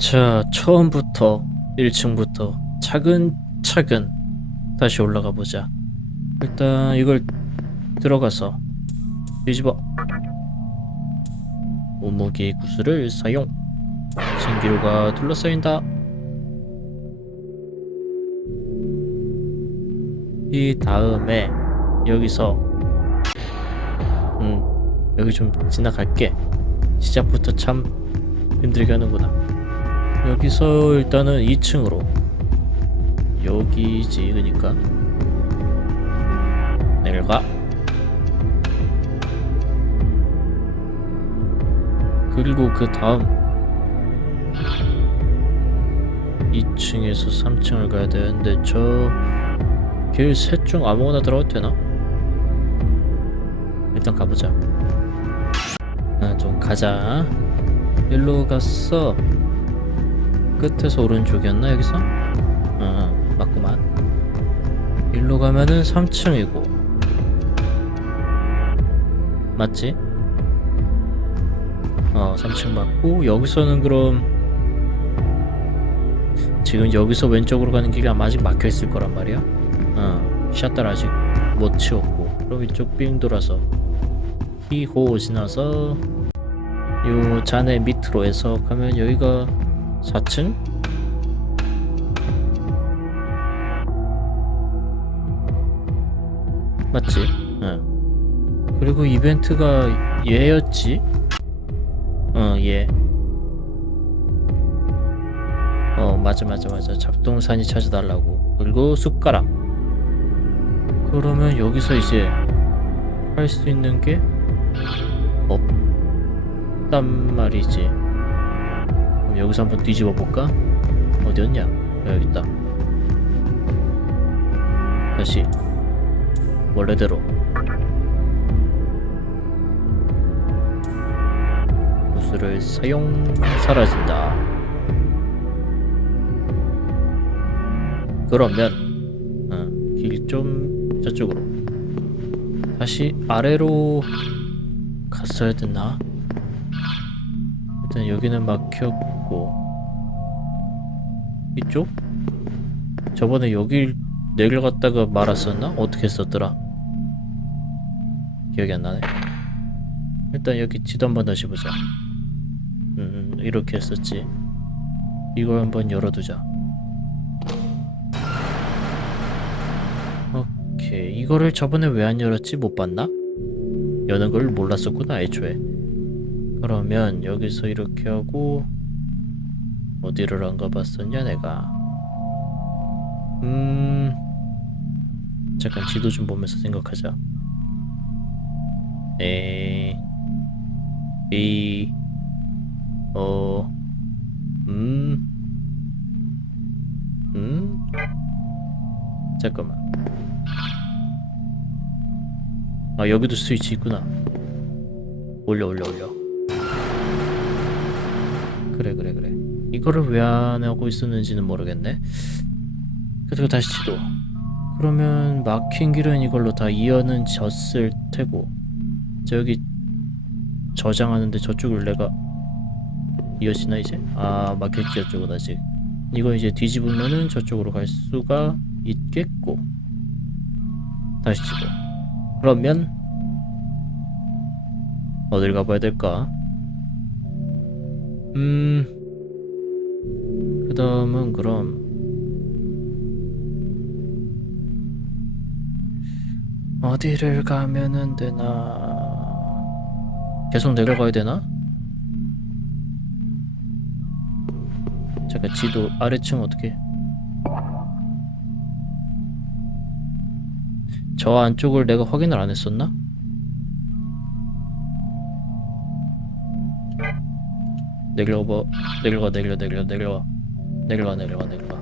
자, 처음부터 1층부터 차근차근 다시 올라가 보자. 일단 이걸 들어가서 뒤집어 오목의 구슬을 사용. 신기루가 둘러싸인다. 이 다음에 여기서 음 여기 좀 지나갈게. 시작부터 참 힘들게 하는구나. 여기서 일단은 2층으로. 여기지 그니까. 내려가. 그리고 그 다음 2층에서 3층을 가야 되는데 저 길 셋 중 아무거나 들어가도 되나? 일단 가보자. 아, 좀 가자. 일로 갔어 끝에서 오른쪽이었나 여기서? 어 맞구만 일로 가면은 3층이고 맞지? 어 3층 맞고 여기서는 그럼 지금 여기서 왼쪽으로 가는 길이 아마 아직 막혀있을 거란 말이야 어 샷들 아직 못 치웠고 그럼 이쪽 삥 돌아서 히호 지나서 요 잔의 밑으로 해서 가면 여기가 4층? 맞지? 응. 그리고 이벤트가 얘였지? 어, 얘. 어, 맞아, 맞아, 맞아. 잡동사니 찾아달라고. 그리고 숟가락. 그러면 여기서 이제 할 수 있는 게 없단 말이지. 그럼 여기서 한번 뒤집어 볼까? 어디였냐? 여기 있다. 다시 원래대로 구슬을 사용 사라진다. 그러면 어, 길좀 저쪽으로 다시 아래로 갔어야 됐나? 일단 여기는 막혔고 이쪽? 저번에 여길 내려갔다가 말았었나? 어떻게 했었더라? 기억이 안 나네. 일단 여기 지도 한번 다시 보자. 음, 이렇게 했었지. 이걸 한번 열어두자. 오케이. 이거를 저번에 왜 안 열었지? 못 봤나? 여는 걸 몰랐었구나, 애초에. 그러면 여기서 이렇게 하고 어디를 안 가봤었냐 내가 음 잠깐 지도 좀 보면서 생각하자 에 이, 어, 음, 음, 잠깐만. 아, 여기도 스위치 있구나. 올려, 올려, 올려. 그래, 그래, 그래. 이거를 왜 안 하고 있었는지는 모르겠네. 그리고 다시 지도. 그러면 막힌 길은 이걸로 다 이어는 졌을 테고. 저기 저장하는데 저쪽을 내가 이어지나 이제? 아 막혔지 저쪽은 아직 이거 이제 뒤집으면은 저쪽으로 갈 수가 있겠고 다시 집어 그러면 어딜 가봐야 될까? 음... 그 다음은 그럼 어디를 가면은 되나 계속 내려가야 되나? 잠깐 지도 아래층 어떻게 저 안쪽을 내가 확인을 안 했었나? 내려봐 내려가 내려 내려 내려와 내려와 내려와 내려와.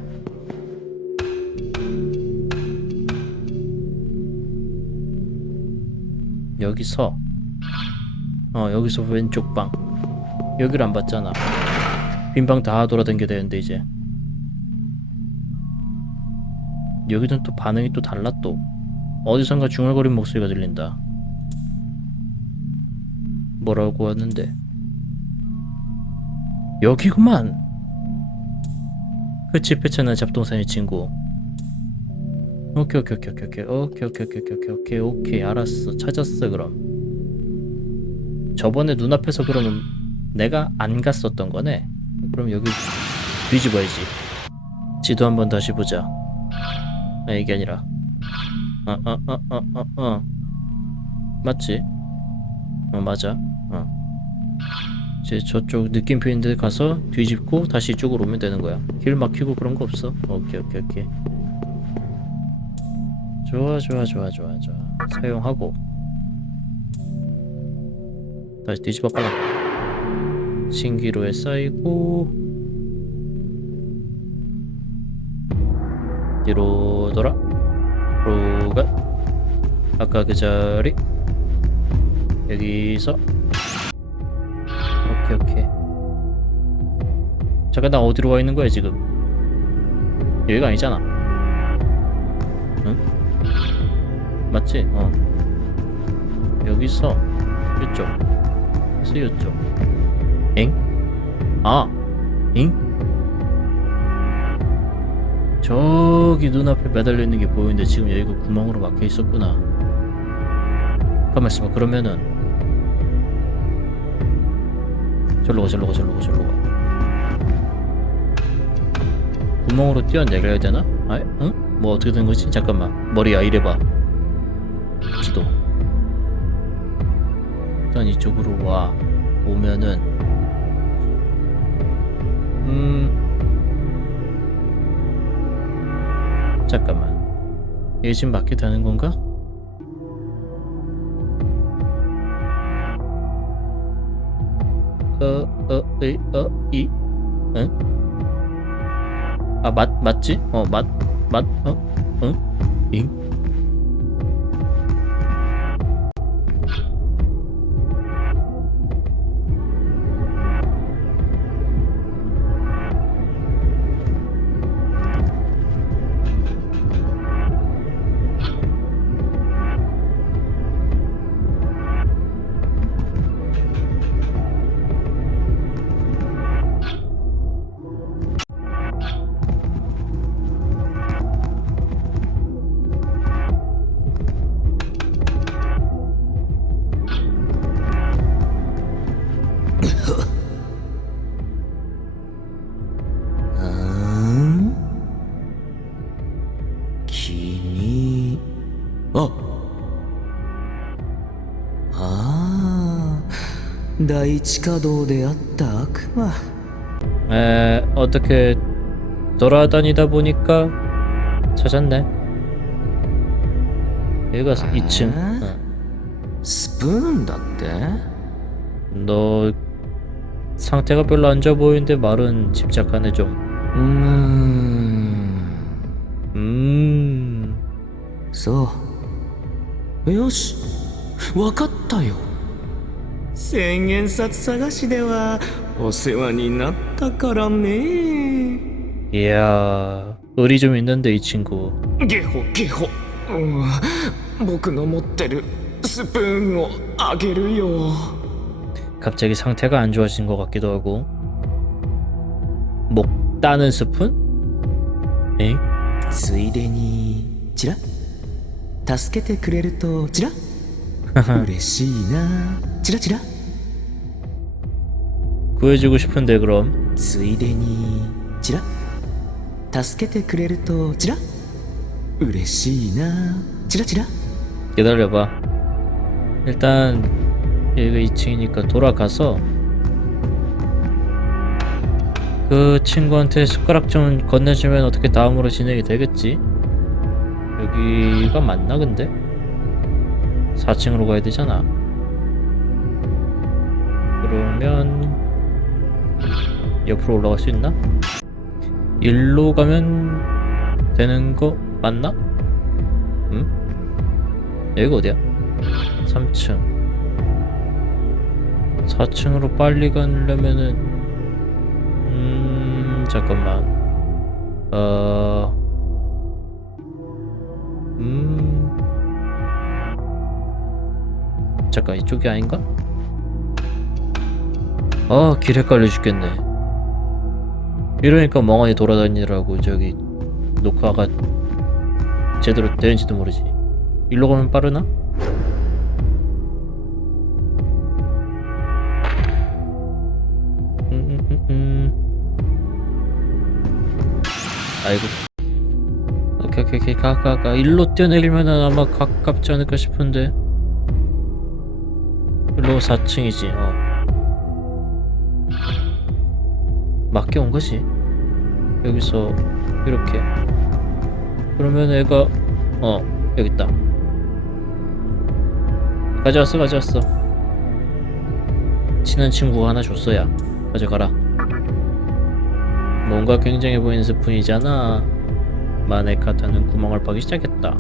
여기서 어 여기서 왼쪽 방. 여기를 안 봤잖아. 빈방 다 돌아다녀야 되는데 이제. 여기는 또 반응이 또 달라 또. 어디선가 중얼거린 목소리가 들린다. 뭐라고 하는데? 여기구만 그 지폐차는 잡동사니 친구. 오케이 오케이 오케이 오케이 오케이 오케이 오케이 오케이 오케이 오케이 알았어 찾았어 그럼. 저번에 눈앞에서 그러면 내가 안 갔었던 거네. 그럼 여기 뒤집어야지. 지도 한번 다시 보자. 아 이게 아니라. 어어어어어 어, 어, 어. 맞지? 어 맞아. 어. 이제 저쪽 느낌표 있는 데 가서 뒤집고 다시 이쪽으로 오면 되는 거야. 길 막히고 그런 거 없어. 오케이 오케이 오케이. 좋아 좋아 좋아 좋아 좋아. 사용하고 다시 뒤집어 빨라. 신기루에 쌓이고 뒤로 돌아. 뒤로 가. 아까 그 자리 여기서 잠깐 나 어디로 와 있는 거야 지금? 여기가 아니잖아. 응? 맞지? 어. 여기서 이쪽. 그래서 이쪽. 엥? 아. 잉? 저기 눈앞에 매달려 있는 게 보이는데 지금 여기가 구멍으로 막혀 있었구나. 가만 있어봐. 그러면은. 절로 가 절로 가 절로 가 절로 가 구멍으로 뛰어내려야 되나? 아, 응? 뭐 어떻게 된 거지? 잠깐만 머리야 이래 봐 지도 일단 이쪽으로 와 오면은 음 잠깐만 얘 지금 맞게 되는 건가? 어, 어, 이, 어, 이, 응? 아, 맞, 맞지? 어, 맞, 맞, 어, 응? 잉? 第一稼働であった悪魔 에, 어떻게 돌아다니다 보니까 찾았네. 여기가 2층. 어. スプーンだって 너 상태가 별로 안 좋아 보이는데 말은 집착하네 좀. うーん 음. そうよしわかったよ 千円札探しではお世話になったからね 이야, 의리 좀 있는데 이 친구. ゲホゲホ、うん、僕の持ってるスプーンをあげるよ 갑자기 상태가 안 좋아진 것 같기도 하고. 목 따는 스푼? 에? ついでにチラ助けてくれるとチラ嬉しいなチラチラ 구해주고 싶은데 그럼 ついでにチラ助けてくれるとチラ嬉しいなチラチラ 기다려봐. 일단 여기가 2층이니까 돌아가서 그 친구한테 숟가락 좀 건네주면 어떻게 다음으로 진행이 되겠지? 여기가 맞나 근데? 4층으로 가야 되잖아. 그러면 옆으로 올라갈 수 있나? 일로 가면 되는 거 맞나? 응? 여기가 어디야? 3층 4층으로 빨리 가려면은 음 잠깐만 어... 음... 잠깐 이쪽이 아닌가? 아 길 헷갈려 죽겠네. 이러니까 멍하니 돌아다니더라고 저기 녹화가 제대로 되는지도 모르지. 일로 가면 빠르나? 음, 음, 음, 음. 아이고. 오케이 오케이 오케이. 가 가 가. 일로 뛰어내리면은 아마 가깝지 않을까 싶은데. 일로 4층이지 어 맞게 온 거지. 여기서 이렇게. 그러면 애가 어 여기 있다. 가져왔어 가져왔어. 친한 친구가 하나 줬어야. 가져가라. 뭔가 굉장해 보이는 스푼이잖아. 마네카타는 구멍을 파기 시작했다.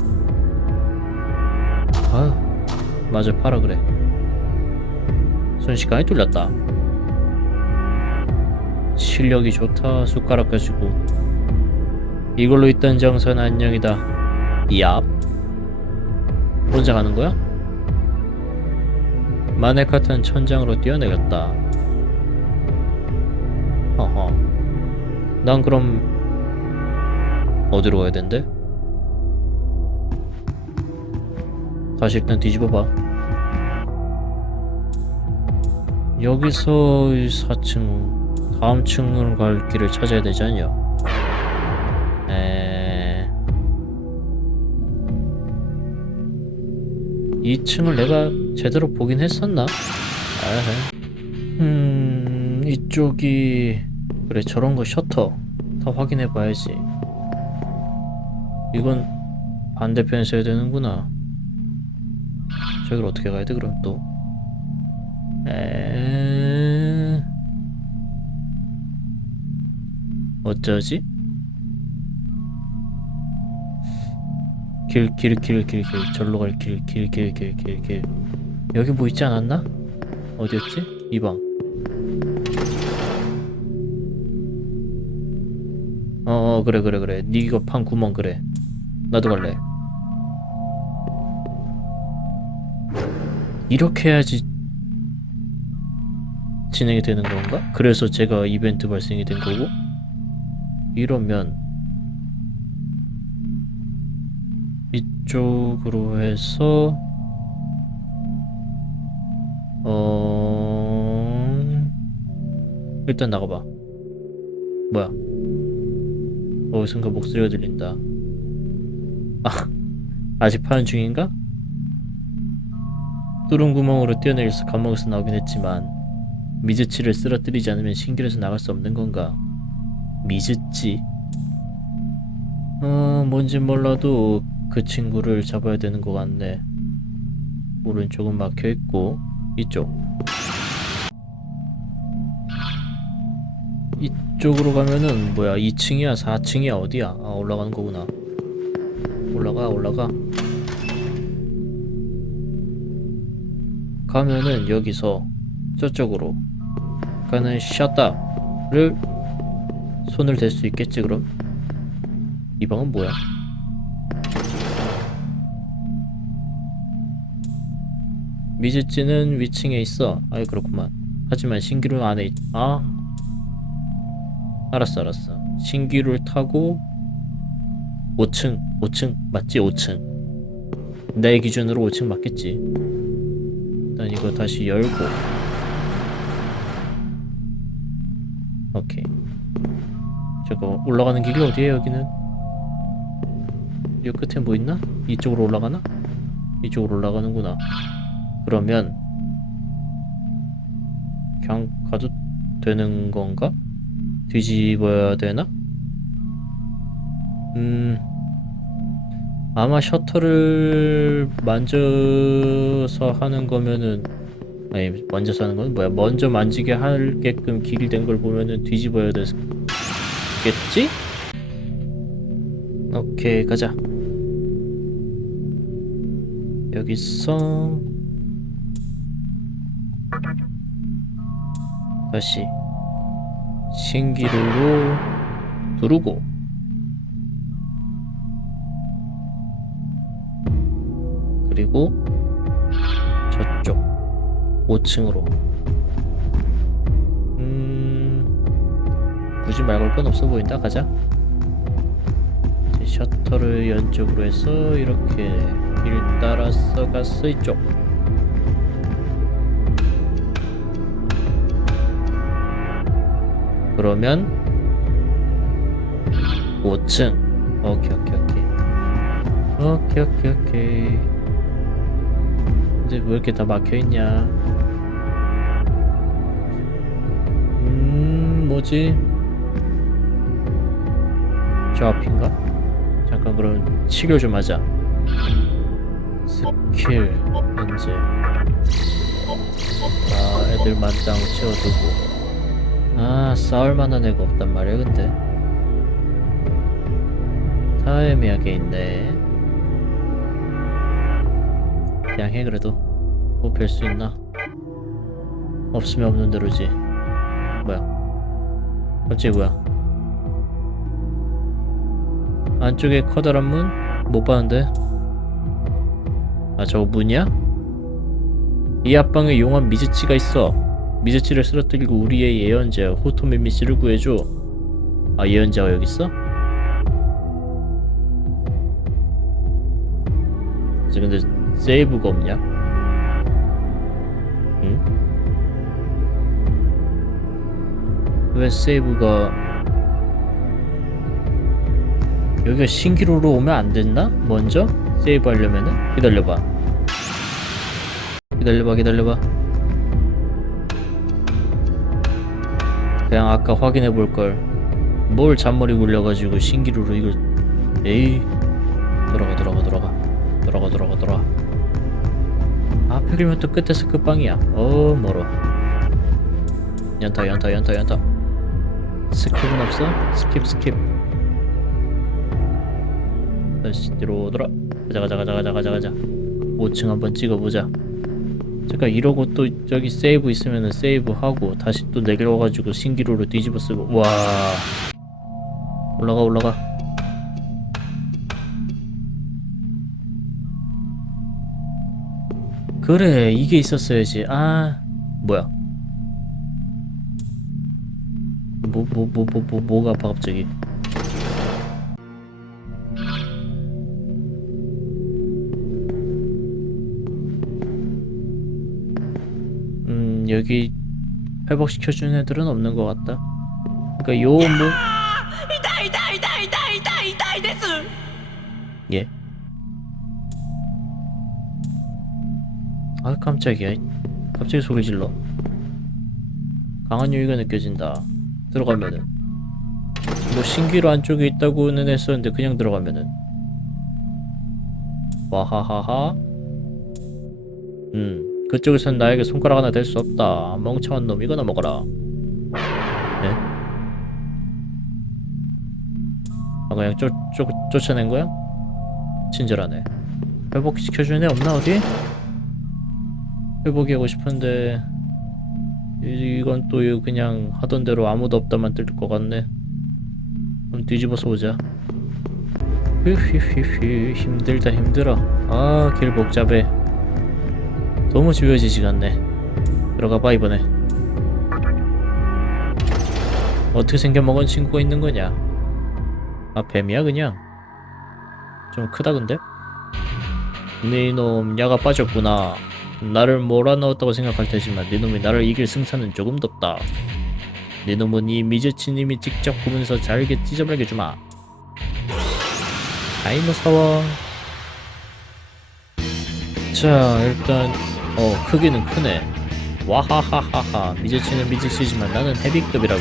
아유 마저 팔아 그래. 순식간에 뚫렸다 실력이 좋다 숟가락 가지고. 이걸로 있던 장사는 안녕이다. 얍. 혼자 가는 거야? 마네카타는 천장으로 뛰어내렸다. 어허. 난 그럼 어디로 가야 된대? 다시 일단 뒤집어봐. 여기서 4층 다음 층으로 갈 길을 찾아야 않냐 에... 2층을 내가 제대로 보긴 했었나? 에헤. 음... 이쪽이... 그래 저런 거 셔터. 다 확인해 봐야지. 이건 반대편에서 해야 되는구나. 저기를 어떻게 가야 돼 그럼 또? 에... 어쩌지? 길, 길, 길, 길, 길, 절로 갈 길, 길, 길, 길, 길, 길. 여기 뭐 있지 않았나? 어디였지? 이 방. 어, 어, 그래, 그래, 그래. 니가 판 구멍 그래. 나도 갈래. 이렇게 해야지 진행이 되는 건가? 그래서 제가 이벤트 발생이 된 거고? 이러면 이쪽으로 해서 어 일단 나가봐 뭐야 어디선가 목소리가 들린다 아 아직 파는 중인가? 뚫은 구멍으로 뛰어내려서 감옥에서 나오긴 했지만 미즈치를 쓰러뜨리지 않으면 신길에서 나갈 수 없는 건가? 미즈치? 어, 뭔진 몰라도 그 친구를 잡아야 되는 것 같네. 오른쪽은 막혀 있고 이쪽. 이쪽으로 가면은 뭐야? 2층이야, 4층이야, 어디야? 아, 올라가는 거구나. 올라가, 올라가. 가면은 여기서 저쪽으로 가는 셧다를 손을 댈 수 있겠지 그럼? 이 방은 뭐야? 미즈찌는 위층에 있어. 아이 그렇구만. 하지만 신기루 안에 있... 아 알았어 알았어. 신기루를 타고 5층 5층 맞지 5층. 내 기준으로 5층 맞겠지. 일단 이거 다시 열고 오케이 저거 올라가는 길이 어디에요 여기는 이 끝에 뭐 있나? 이쪽으로 올라가나? 이쪽으로 올라가는구나 그러면 그냥 가도 되는 건가? 뒤집어야 되나? 음 아마 셔터를 만져서 하는 거면은 아니 만져서 하는 건 뭐야 먼저 만지게 하게끔 길이 된 걸 보면은 뒤집어야 되겠지? 오케이 가자 여기서 다시 신기루로 두르고 그리고 저쪽 5층으로 음 굳이 말걸 건 없어 보인다. 가자. 이제 셔터를 연쪽으로 해서 이렇게 길 따라서 갔어 이쪽. 그러면 5층. 오케이 오케이 오케이. 오케이 오케이 오케이. 근데 왜 이렇게 다 막혀있냐? 음 뭐지 저 앞인가? 잠깐 그럼 치료 좀 하자. 스킬 현재. 아 애들 만땅 채워두고. 아 싸울 만한 애가 없단 말이야 근데. 다 애매하게 있네. 그냥 해 그래도. 뭐뵐수 있나? 없으면 없는 대로지. 뭐야? 갑자기 뭐야 안쪽에 커다란 문? 못 봤는데 아 저거 문이야? 이 앞방에 용한 미즈치가 있어 미즈치를 쓰러뜨리고 우리의 예언자 호토메미 씨를 구해줘 아 예언자가 여기 있어? 근데 세이브가 없냐? 응? 왜 세이브가 여기가 신기루로 오면 안 됐나? 먼저? 세이브 하려면은? 기다려봐. 기다려봐 기다려봐. 그냥 아까 확인해 볼걸. 뭘 잔머리 굴려가지고 신기루로 이걸 에이. 돌아가 돌아가 돌아가. 돌아가 돌아가 돌아가. 하필이면 또 끝에서 끝방이야. 어 멀어. 연타 연타 연타 연타. 스킵은 없어? 스킵 스킵 다시 뒤로 돌아 가자 가자 가자 가자 가자 가자. 5층 한번 찍어보자. 잠깐 이러고 또 저기 세이브 있으면은 세이브 하고 다시 또 내려와가지고 신기루로 뒤집어 쓰고. 와. 올라가 올라가. 그래 이게 있었어야지. 아 뭐야? 뭐 뭐 뭐 뭐 뭐 뭐 가 아파 갑자기 여기 회복시켜주는 애들은 없는 것 같다. 그니까 요 뭐? 예. 아 깜짝이야. 갑자기 소리 질러. 강한 유의가 느껴진다. 들어가면은 뭐 신기로 안쪽에 있다고는 했었는데 그냥 들어가면은 와하하하. 음. 그쪽에선 나에게 손가락 하나 댈수 없다. 멍청한 놈 이거나 먹어라. 네? 아 그냥 쫓, 쫓, 쫓아낸 거야? 친절하네. 회복시켜주는 애 없나 어디? 회복이 하고 싶은데 이- 이건 또 그냥 하던 대로 아무도 없다만 뜰 것 같네. 그럼 뒤집어서 오자. 휘휘휘휘 힘들다 힘들어. 아 길 복잡해. 너무 지워지지가 않네. 들어가 봐 이번에. 어떻게 생겨먹은 친구가 있는 거냐? 아 뱀이야 그냥. 좀 크다 근데? 네놈 야가 빠졌구나 나를 몰아넣었다고 생각할 테지만 네놈이 나를 이길 승산은 조금도 없다 네놈은 이 미즈치님이 직접 보면서 잘게 찢어버리게 주마 아이 무서워 자 일단 어 크기는 크네. 와하하하하. 미즈치는 미즈치지만 나는 헤비급이라고.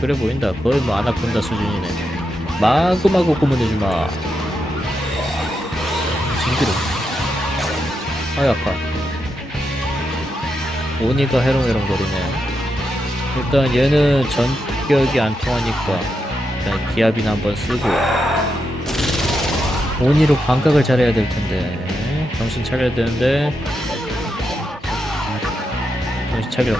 그래 보인다. 거의 뭐 아나콘다 수준이네. 마구마구 고문해주마. 징그러. 아이 아파. 오니가 해롱해롱 거리네. 일단 얘는 전격이 안 통하니까 일단 기압이나 한번 쓰고. 오니로 반각을 잘해야 될 텐데. 정신 차려야 되는데 차려.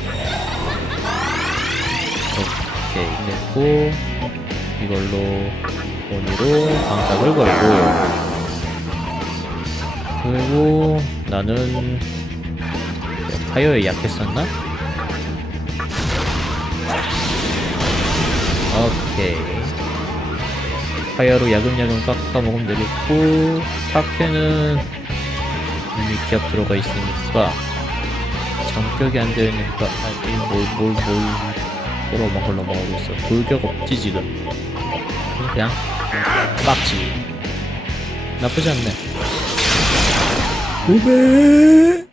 오케이 됐고 이걸로 오니로 반각을 걸고. 그리고 나는 파이어에 약했었나? 오케이 파이어로 야금야금 깎아 먹으면 되겠고 타케는 이미 기압 들어가 있으니까 정격이 안 아니 뭘뭘뭘 먹으려 먹고 있어. 돌격 없지 지금. 그냥 빡지. 나쁘지 않네. 후배